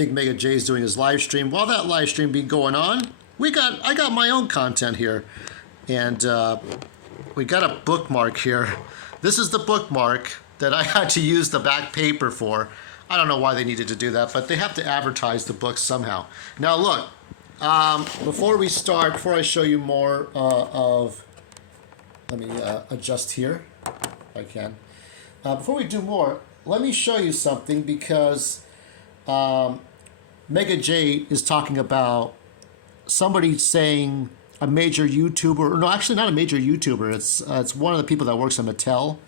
think Mega J is doing his live stream. While that live stream be going on, I got my own content here, and we got a bookmark here. This is the bookmark that I had to use the back paper for. I don't know why they needed to do that, but they have to advertise the book somehow. Now look, before we start, before I show you more let me adjust here if I can. Before we do more, let me show you something, because Mega J is talking about somebody saying a major YouTuber, or no, actually not a major YouTuber, it's one of the people that works at Mattel,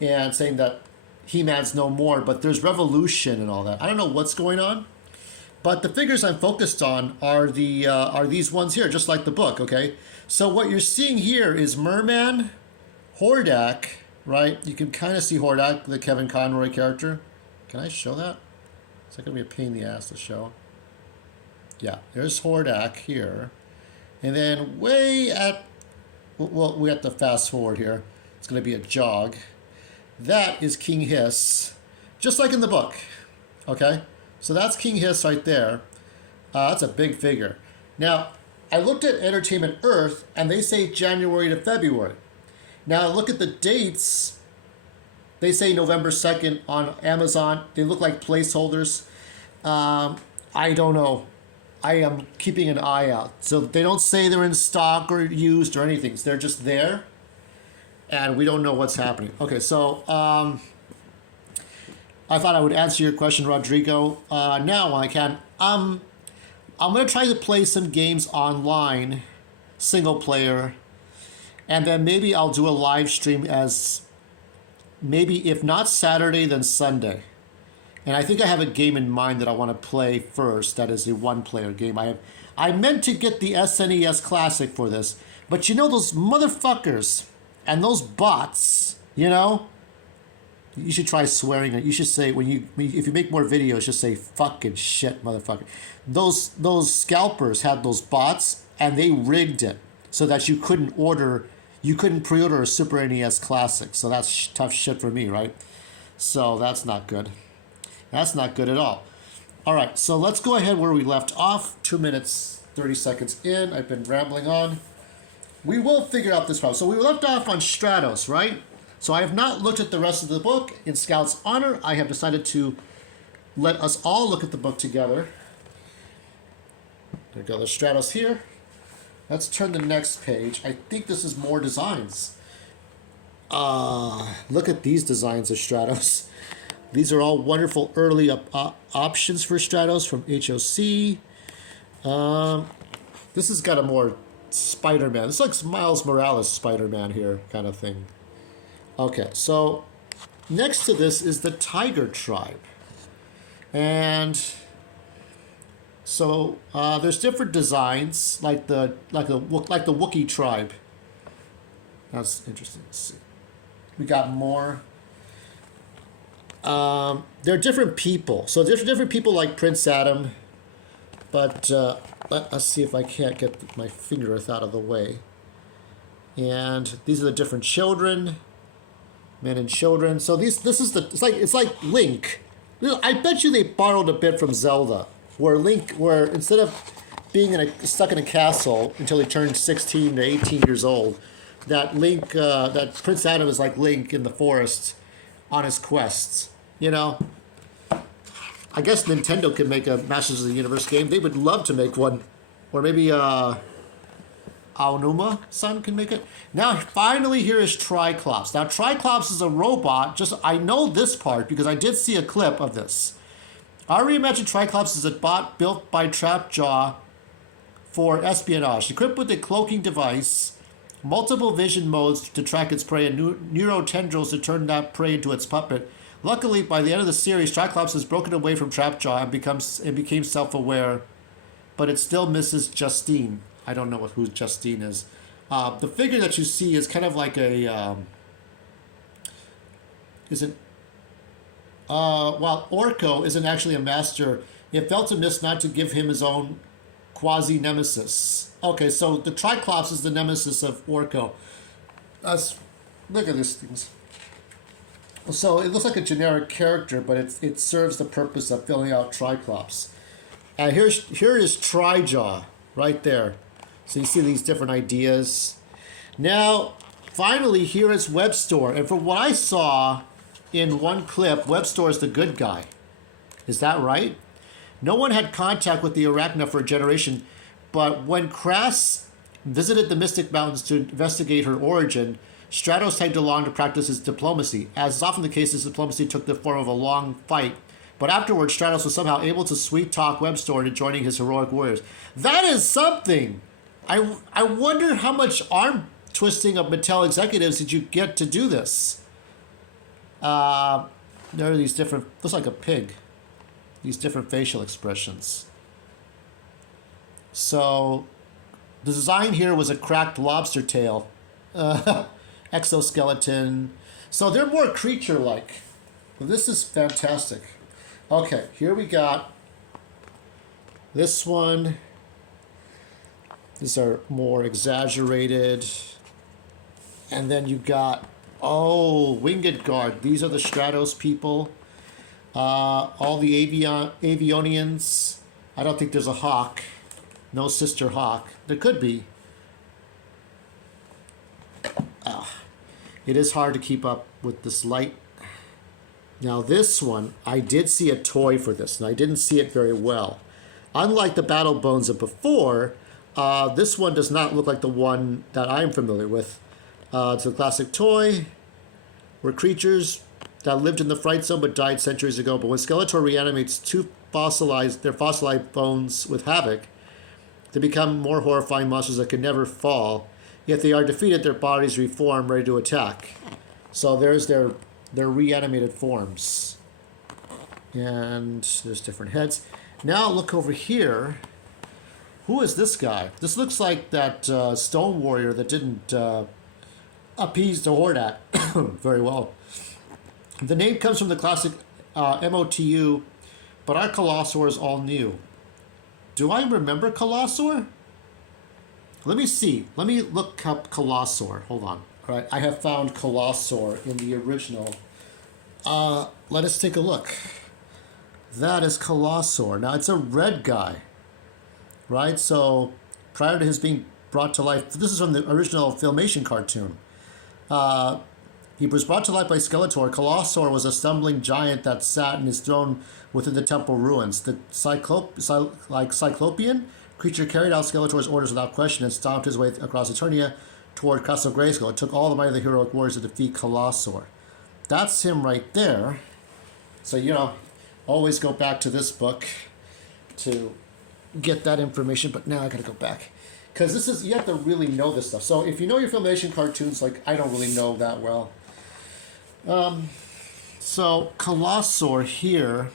and saying that He-Man's no more, but there's Revolution and all that. I don't know what's going on, but the figures I'm focused on are these ones here, just like the book, okay? So what you're seeing here is Merman, Hordak, right? You can kind of see Hordak, the Kevin Conroy character. Can I show that? It's not going to be a pain in the ass to show. Yeah, there's Hordak here. And then way at, well, we have to fast forward here. It's going to be a jog. That is King Hiss, just like in the book, okay? So that's King Hiss right there. That's a big figure. Now, I looked at Entertainment Earth, and they say January to February. Now, look at the dates. They say November 2nd on Amazon. They look like placeholders. I don't know. I am keeping an eye out. So they don't say they're in stock or used or anything. So they're just there, and we don't know what's happening. Okay, so I thought I would answer your question, Rodrigo. Now, when I can, I'm going to try to play some games online, single player, and then maybe I'll do a live stream as maybe, if not Saturday, then Sunday. And I think I have a game in mind that I want to play first. That is a one-player game. I meant to get the SNES Classic for this, but you know those motherfuckers and those bots, you know? You should try swearing it. You should say, if you make more videos, just say fucking shit, motherfucker. Those scalpers had those bots, and they rigged it so that you couldn't pre-order a Super NES Classic. So that's tough shit for me, right? So that's not good. That's not good at all. All right, so let's go ahead where we left off. 2 minutes, 30 seconds in. I've been rambling on. We will figure out this problem. So we left off on Stratos, right? So I have not looked at the rest of the book. In Scout's honor, I have decided to let us all look at the book together. There we go, there's Stratos here. Let's turn the next page. I think this is more designs. Look at these designs of Stratos. These are all wonderful early options for Stratos from HOC. This has got a more Spider-Man. It's like Miles Morales Spider-Man here kind of thing. Okay, so next to this is the Tiger Tribe. And so there's different designs, like the Wookiee tribe. That's interesting to see. We got more. There are different people. So there's different people like Prince Adam. But let us see if I can't get my finger out of the way. And these are the different children, men and children. So it's like Link. I bet you they borrowed a bit from Zelda, where instead of being stuck in a castle until he turned 16 to 18 years old, that Prince Adam is like Link in the forest on his quests. You know, I guess Nintendo can make a Masters of the Universe game. They would love to make one, or maybe Aonuma-san can make it. Now, finally, here is Triclops. Now, Triclops is a robot. I know this part because I did see a clip of this. Our reimagined Triclops is a bot built by Trapjaw for espionage, equipped with a cloaking device, multiple vision modes to track its prey, and neurotendrils to turn that prey into its puppet. Luckily, by the end of the series, Triclops has broken away from Trapjaw and became self-aware, but it still misses Justine. I don't know who Justine is. The figure that you see is kind of like while Orko isn't actually a master, it felt amiss not to give him his own quasi-nemesis. Okay, so the Triclops is the nemesis of Orko. Look at these things. So it looks like a generic character, but it serves the purpose of filling out Triclops. And here is Trijaw right there. So you see these different ideas. Now, finally, here is WebStore. And from what I saw in one clip, WebStore is the good guy. Is that right? No one had contact with the Arachna for a generation, but when Crass visited the Mystic Mountains to investigate her origin, Stratos tagged along to practice his diplomacy. As is often the case, his diplomacy took the form of a long fight, but afterwards, Stratos was somehow able to sweet-talk WebStore into joining his heroic warriors. That is something! I wonder how much arm twisting of Mattel executives did you get to do this? There are these different, looks like a pig. These different facial expressions. So, the design here was a cracked lobster tail. Exoskeleton. So they're more creature-like. Well, this is fantastic. Okay, here we got this one. These are more exaggerated. And then you got, oh, Winged Guard. These are the Stratos people. All the Avionians. I don't think there's a hawk. No Sister Hawk. There could be. It is hard to keep up with this light. Now this one, I did see a toy for this, and I didn't see it very well. Unlike the Battle Bones of before, this one does not look like the one that I'm familiar with. It's a classic toy where creatures that lived in the Fright Zone but died centuries ago. But when Skeletor reanimates their fossilized bones with Havoc, they become more horrifying monsters that can never fall. If they are defeated, their bodies reform, ready to attack. So there's their reanimated forms. And there's different heads. Now look over here. Who is this guy? This looks like that Stone Warrior that didn't appease the Hordak very well. The name comes from the classic MOTU, but our Colossor is all new. Do I remember Colossor? Let me see. Let me look up Colossor. Hold on. All right, I have found Colossor in the original. Let us take a look. That is Colossor. Now, it's a red guy, right? So, prior to his being brought to life, this is from the original Filmation cartoon. He was brought to life by Skeletor. Colossor was a stumbling giant that sat in his throne within the temple ruins. The Cyclopean creature carried out Skeletor's orders without question and stomped his way across Eternia toward Castle Grayskull. It took all the might of the heroic warriors to defeat Colossor. That's him right there. So, you know, always go back to this book to get that information, but now I gotta go back. Because this is, you have to really know this stuff. So if you know your Filmation cartoons, like I don't really know that well. So Colossor here,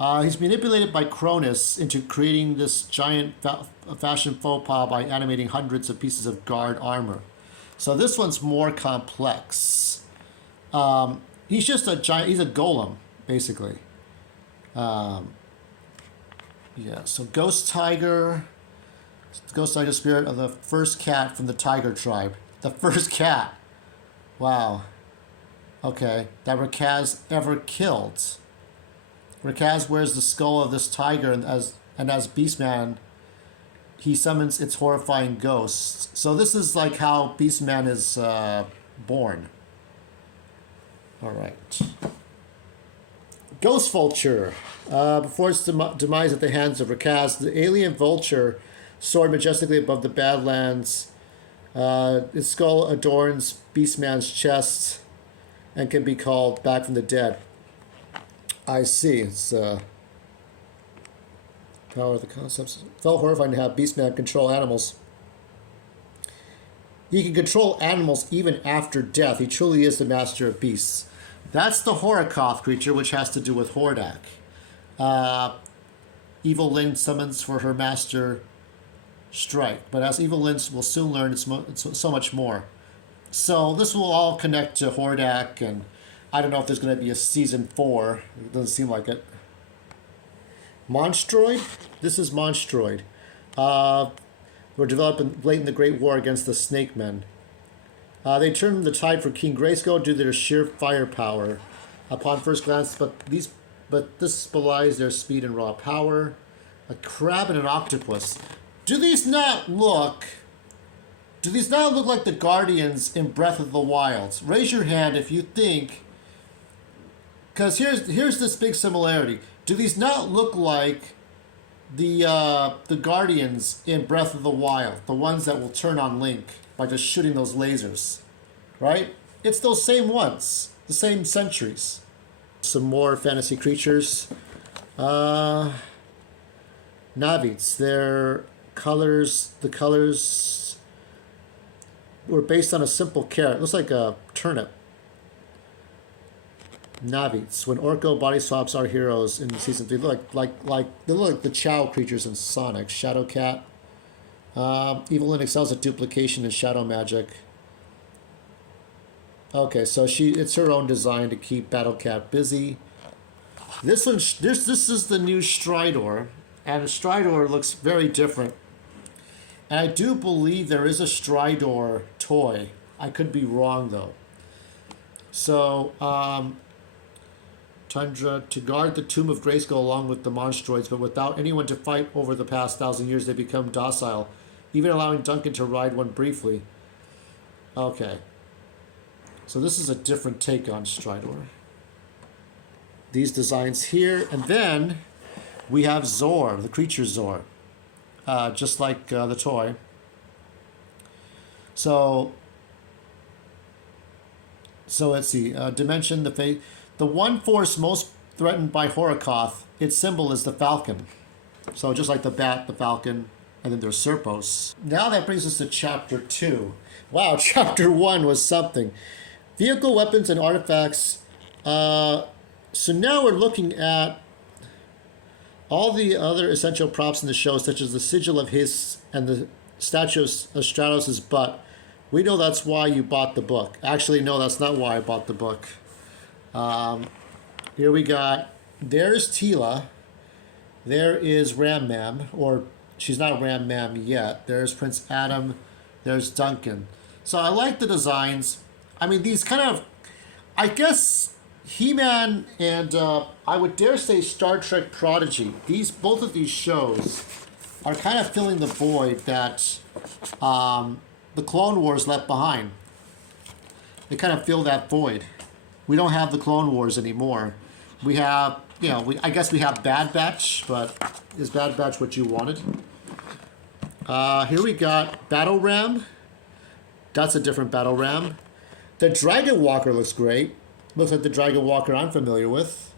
he's manipulated by Cronus into creating this giant fashion faux pas by animating hundreds of pieces of guard armor. So this one's more complex. He's just a giant, he's a golem, basically. Yeah, so Ghost Tiger spirit of the first cat from the Tiger tribe. The first cat. Wow. Okay, that Rakaz ever killed. Rakaz wears the skull of this tiger, and as Beastman, he summons its horrifying ghosts. So this is like how Beastman is born. All right. Ghost Vulture. Before its demise at the hands of Rakaz, the alien vulture soared majestically above the Badlands. Its skull adorns Beastman's chest and can be called back from the dead. I see. It's power of the concepts. Felt horrifying to have Beastman control animals. He can control animals even after death. He truly is the master of beasts. That's the Horakoth creature, which has to do with Hordak. Evil Lyn summons for her master Strike, but as Evil Lyn will soon learn, it's so much more. So this will all connect to Hordak, and I don't know if there's going to be a season 4. It doesn't seem like it. Monstroid? This is Monstroid. Were developed late in the Great War against the Snake Men. They turned the tide for King Grayskull due to their sheer firepower. Upon first glance, but this belies their speed and raw power. a crab and an octopus. Do these not look? Do these not look like the Guardians in Breath of the Wild? Raise your hand if you think. Because here's this big similarity. Do these not look like the Guardians in Breath of the Wild, the ones that will turn on Link by just shooting those lasers, right? It's those same ones, the same sentries. Some more fantasy creatures. Navites. Their colors, the colors were based on a simple carrot. It looks like a turnip. Navites. When Orko body swaps our heroes in season 3, they look like the Chow creatures in Sonic. Shadowcat. Evelyn excels at duplication and shadow magic. Okay, so it's her own design to keep Battlecat busy. This is the new Stridor, and Stridor looks very different. And I do believe there is a Stridor toy. I could be wrong though. So, Tundra, to guard the Tomb of Grayskull along with the Monstroids, but without anyone to fight over the past 1,000 years, they become docile, even allowing Duncan to ride one briefly. Okay. So this is a different take on Stridor. These designs here, and then we have Zor, the creature Zor, just like the toy. So let's see. Dimension, the fate. The one force most threatened by Horakoth, its symbol is the falcon. So just like the bat, the falcon, and then there's Serpos. Now that brings us to Chapter 2. Wow, Chapter 1 was something. Vehicle, weapons, and artifacts. So now we're looking at all the other essential props in the show, such as the sigil of Hiss and the statue of Stratos' butt. We know that's why you bought the book. Actually, no, that's not why I bought the book. Here we got, there's Tila. There is Ram-Mam, or she's not Ram-Mam yet. There's Prince Adam. There's Duncan. So I like the designs. I mean, these kind of, I guess, He-Man and I would dare say Star Trek Prodigy. Both of these shows are kind of filling the void that the Clone Wars left behind. They kind of fill that void. We don't have the Clone Wars anymore. We have, I guess we have Bad Batch, but is Bad Batch what you wanted? Here we got Battle Ram. That's a different Battle Ram. The Dragon Walker looks great. Looks like the Dragon Walker I'm familiar with.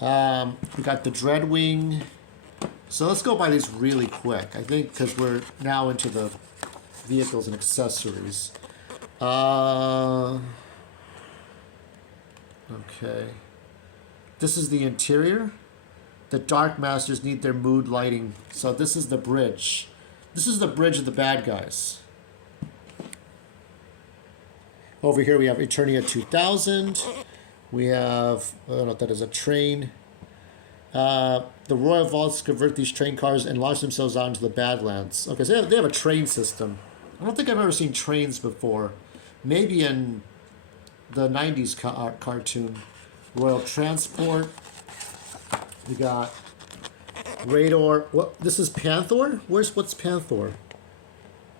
We got the Dreadwing. So let's go by these really quick. I think because we're now into the vehicles and accessories. Okay. This is the interior. The Dark Masters need their mood lighting. So this is the bridge. This is the bridge of the bad guys. Over here we have Eternia 2000. We have, I don't know if that is a train. The Royal Vaults convert these train cars and launch themselves out into the Badlands. Okay, so they have a train system. I don't think I've ever seen trains before. Maybe in the 90s cartoon. Royal Transport. We got Radar. What? This is Panther? What's Panther?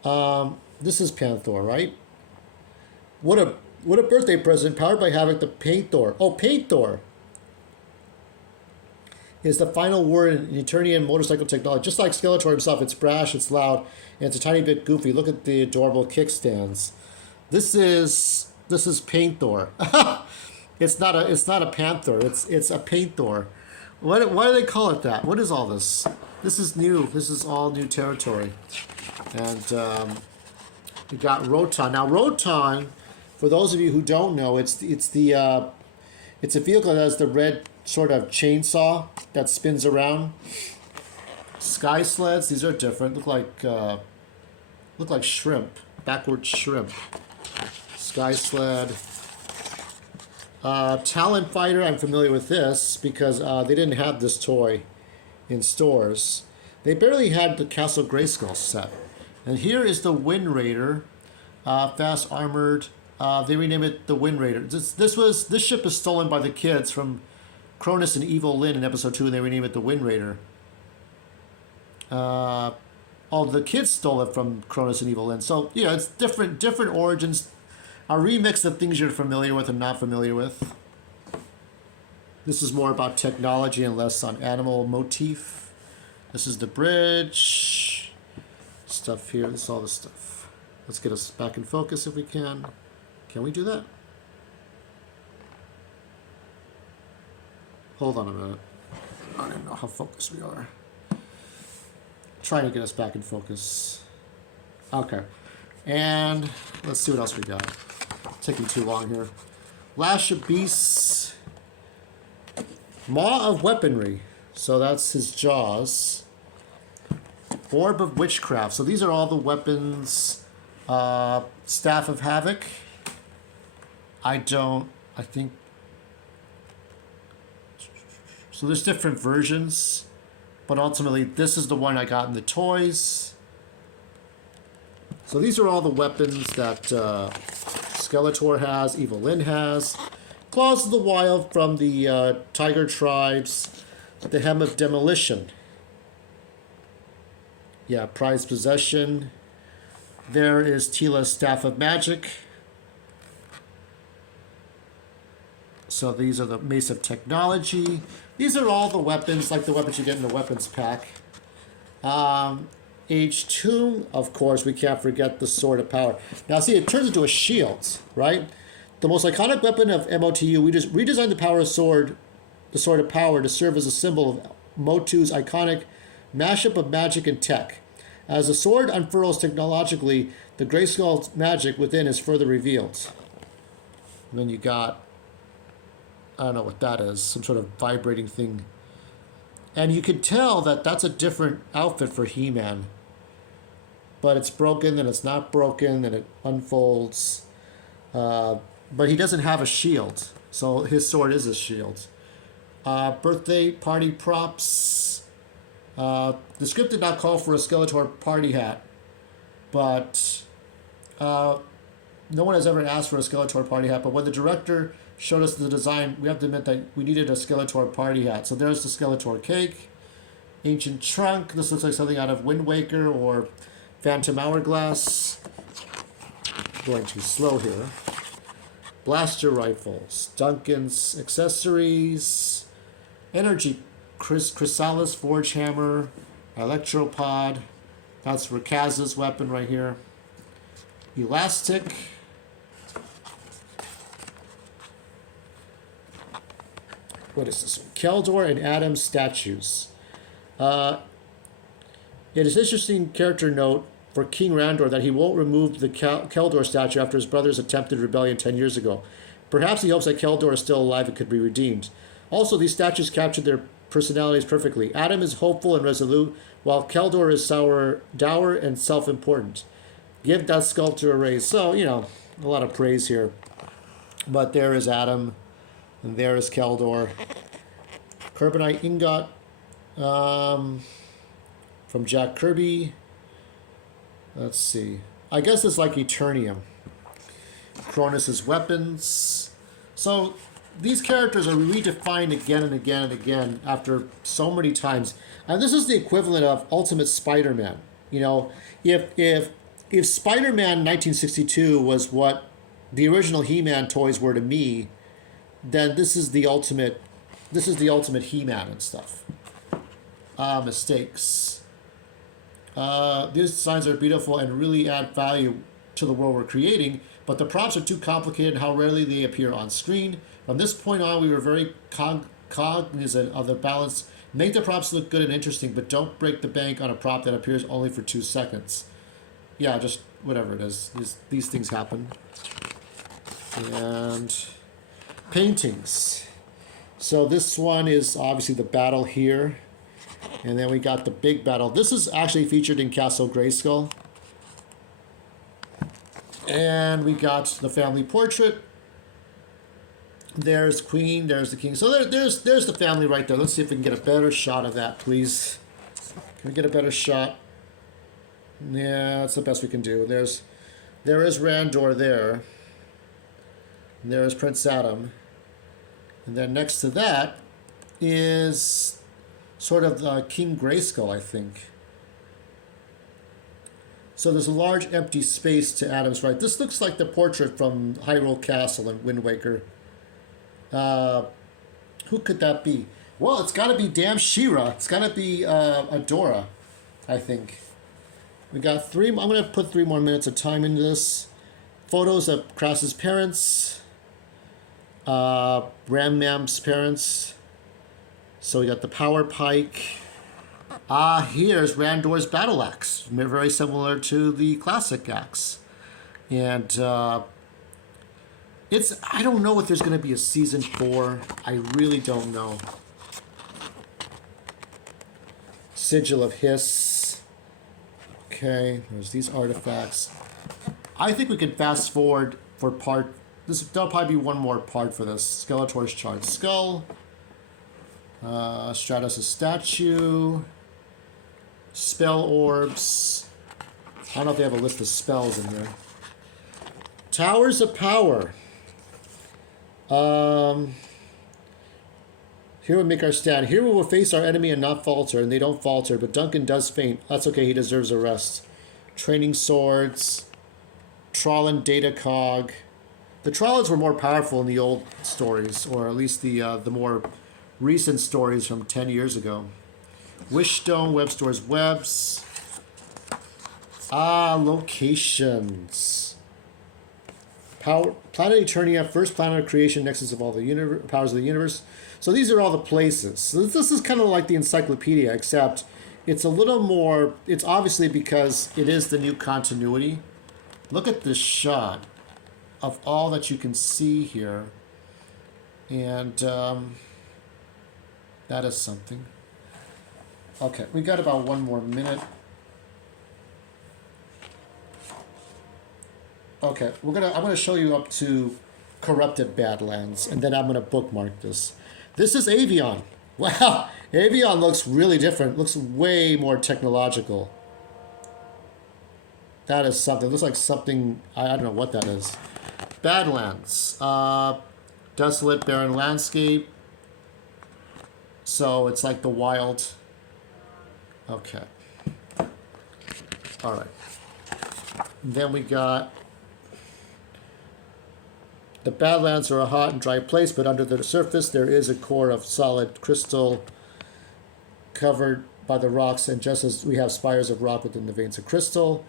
This is Panther, right? What a birthday present, powered by Havoc, the Paintor. Oh, Paintor is the final word in Eternian motorcycle technology. Just like Skeletor himself, it's brash, it's loud, and it's a tiny bit goofy. Look at the adorable kickstands. This is Paintor. It's not a panther. It's a Paintor. Why do they call it that? What is all this? This is new. This is all new territory. And we got Roton. Now Roton, for those of you who don't know, it's a vehicle that has the red sort of chainsaw that spins around. Sky sleds. These are different. Look like shrimp. Backward shrimp. Sky sled. Talon Fighter, I'm familiar with this because they didn't have this toy in stores. They barely had the Castle Grayskull set. And here is the Wind Raider, fast armored. They renamed it the Wind Raider. This ship is stolen by the kids from Cronus and Evil Lyn in episode 2, and they renamed it the Wind Raider. All the kids stole it from Cronus and Evelyn. So yeah, it's different origins. A remix of things you're familiar with and not familiar with. This is more about technology and less on animal motif. This is the bridge. Stuff here. This is all the stuff. Let's get us back in focus if we can. Can we do that? Hold on a minute. I don't even know how focused we are. Trying to get us back in focus. Okay. And let's see what else we got. Taking too long here. Lash of Beasts. Maw of Weaponry. So that's his jaws. Orb of Witchcraft. So these are all the weapons. Staff of Havoc. I think. So there's different versions. But ultimately, this is the one I got in the toys. So these are all the weapons that Skeletor has, Evelyn has. Claws of the Wild from the Tiger Tribes. The Hem of Demolition. Yeah, Prized Possession. There is Teela's Staff of Magic. So these are the Mace of Technology. These are all the weapons, like the weapons you get in the weapons pack. H2, of course, we can't forget the Sword of Power. Now see, it turns into a shield, right? The most iconic weapon of MOTU, we just redesigned the Power Sword, the Sword of Power, to serve as a symbol of MOTU's iconic mashup of magic and tech. As the sword unfurls technologically, the Grayskull's magic within is further revealed. And then you got, I don't know what that is, some sort of vibrating thing. And you could tell that that's a different outfit for He-Man. But it's broken, and it's not broken, and it unfolds. But he doesn't have a shield, so his sword is a shield. Birthday party props. The script did not call for a Skeletor party hat, but no one has ever asked for a Skeletor party hat. But when the director showed us the design, we have to admit that we needed a Skeletor party hat. So there's the Skeletor cake. Ancient trunk. This looks like something out of Wind Waker or Phantom Hourglass. Going too slow here. Blaster rifles. Duncan's accessories. Energy Chrysalis Forge Hammer. Electropod. That's Rakaz's weapon right here. Elastic. What is this one? Keldor and Adam statues. It is interesting character note for King Randor that he won't remove the Keldor statue after his brother's attempted rebellion 10 years ago. Perhaps he hopes that Keldor is still alive and could be redeemed. Also, these statues capture their personalities perfectly. Adam is hopeful and resolute, while Keldor is dour and self-important. Give that sculptor a raise. So, you know, a lot of praise here. But there is Adam, and there is Keldor. Carbonite ingot from Jack Kirby. Let's see. I guess it's like Eternium. Cronus's weapons. So these characters are redefined again and again and again after so many times. And this is the equivalent of Ultimate Spider-Man. You know, if Spider-Man 1962 was what the original He-Man toys were to me, then this is the ultimate He-Man and stuff. Mistakes. These designs are beautiful and really add value to the world we're creating, but the props are too complicated and how rarely they appear on screen. From this point on, we were very cognizant of the balance. Make the props look good and interesting, but don't break the bank on a prop that appears only for 2 seconds. Yeah, just whatever it is. These things happen. And paintings. So this one is obviously the battle here. And then we got the big battle. This is actually featured in Castle Grayskull. And we got the family portrait. There's Queen, there's the King. So there's the family right there. Let's see if we can get a better shot of that, please. Can we get a better shot? Yeah, that's the best we can do. There is Randor there. And there's Prince Adam. And then next to that is sort of King Grayskull, I think. So there's a large empty space to Adam's right. This looks like the portrait from Hyrule Castle in Wind Waker. Who could that be? Well, it's got to be damn She-Ra. It's got to be Adora, I think. We got three. I'm going to put 3 more minutes of time into this. Photos of Krause's parents. Ram-Mam's parents. So we got the Power Pike. Here's Randor's battle axe. Very similar to the classic axe. And I don't know if there's going to be a season 4. I really don't know. Sigil of Hiss. Okay, there's these artifacts. I think we can fast forward for part. There'll probably be one more part for this. Skeletor's charred skull. Stratos' statue. Spell orbs. I don't know if they have a list of spells in here. Towers of Power. Here we make our stand. Here we will face our enemy and not falter, and they don't falter, but Duncan does faint. That's okay, he deserves a rest. Training swords. Trollan Datacog. The Trollans were more powerful in the old stories, or at least the more recent stories from 10 years ago. Wishstone, Web Store's webs. Locations. Planet Eternia, first planet of creation, nexus of all the powers of the universe. So these are all the places. So this is kind of like the encyclopedia, except it's a little more. It's obviously because it is the new continuity. Look at this shot of all that you can see here, and that is something. Okay, we got about 1 more minute. Okay, I'm gonna show you up to Corrupted Badlands, and then I'm gonna bookmark this. This is Avion. Wow, Avion looks really different. Looks way more technological. That is something. Looks like something. I don't know what that is. Badlands. Desolate, barren landscape. So it's like the wild. Okay. All right. Then we got. The Badlands are a hot and dry place, but under the surface there is a core of solid crystal covered by the rocks, and just as we have spires of rock within the veins of crystal,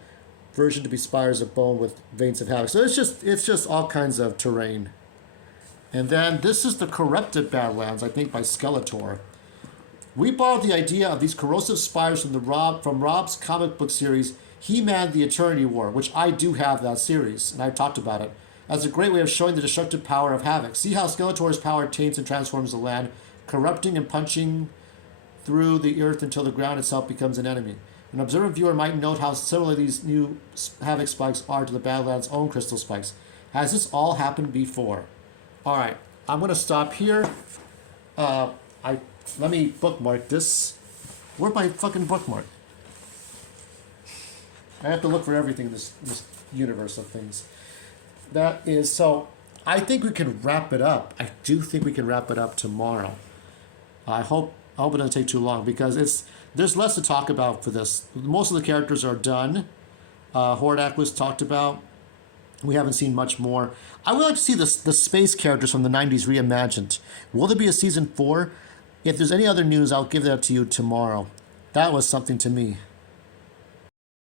version to be spires of bone with veins of havoc. So it's just all kinds of terrain. And then this is the Corrupted Badlands, I think by Skeletor. We borrowed the idea of these corrosive spires from Rob's comic book series, He-Man the Eternity War, which I do have that series, and I've talked about it, as a great way of showing the destructive power of Havoc. See how Skeletor's power taints and transforms the land, corrupting and punching through the earth until the ground itself becomes an enemy. An observant viewer might note how similar these new Havoc spikes are to the Badlands' own crystal spikes. Has this all happened before? All right, I'm going to stop here. Let me bookmark this. Where's my fucking bookmark? I have to look for everything in this universe of things. That is, so I think we can wrap it up. I do think we can wrap it up tomorrow. I hope it doesn't take too long, because there's less to talk about for this. Most of the characters are done. Hordak was talked about. We haven't seen much more. I would like to see the space characters from the 90s reimagined. Will there be a season 4? If there's any other news, I'll give that to you tomorrow. That was something to me.